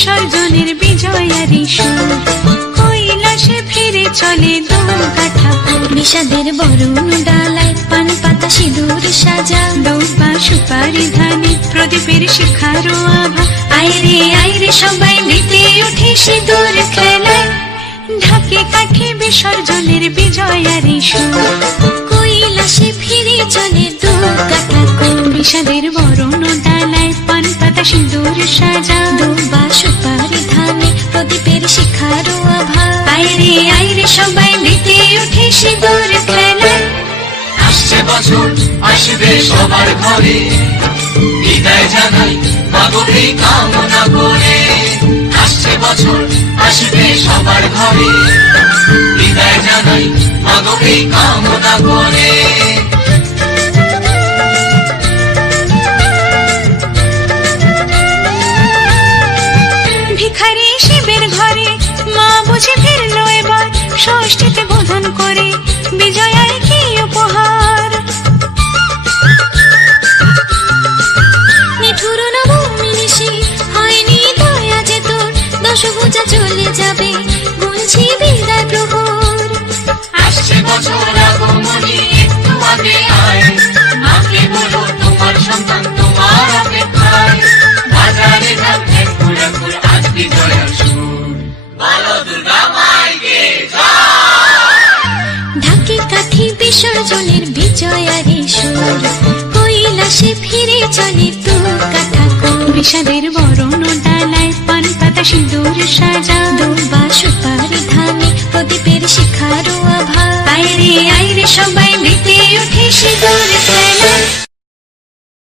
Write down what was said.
বিসর্জনের বিজয়ারি সুর, কৈলাসে ফিরে চলে দোকাঠা বিষাদের বরণ ডালায় পান পাতা সিঁদুর সাজা, দৌপা সুপারি ধানে প্রদীপের শিখারো আভা, আইরে সবাই মেতে উঠে সিঁদুর খেলায়, ঢাকে কাঠে বিসর্জনের বিজয়ারি সুর, কৈলাসে ফিরে চলে দোকাঠা বিষাদের বরণ ডালায় পান পাতা সিঁদুর সাজা, দৌপা সুপারি ধানে প্রদীপের শিখারো আভা, আইরে সবাই মেতে উঠে সিঁদুর খেলায়। আসছে বছর আসবে সবার ঘরে, বিদায় জানাই মাগো এই কামনা করে। আসছে বছর আসবে সবার ঘরে, বিদায় জানাই মাগো এই কামনা করে। ভিখারি শিবের ঘরে মা বুঝে ফিরলো এবার, ষষ্ঠীতে বোধন করে বিজয়ায় কি উপহার। নিঠুর নবমী নিশি হয়নি দয়া যে তোর, দশভুজা চলে যাবে গুনছি বিদায় প্রহর। আসছে বছর আগমনী একটু আগে আয়, মাকে বলো তোমার সন্তান তোমার অপেক্ষায়, বাজারে ঢাক ঘুরে ঘুরে আজ বিজয়ার সুর, বলো দুর্গা মাইকে ঢাকে কাঠি বিসর্জনের বিজয়ারি সুর, কৈলাসে ফিরে চলে দোকাঠা বিষাদের বরণ ডালায় পান পাতা সিঁদুর সাজা, দৌপা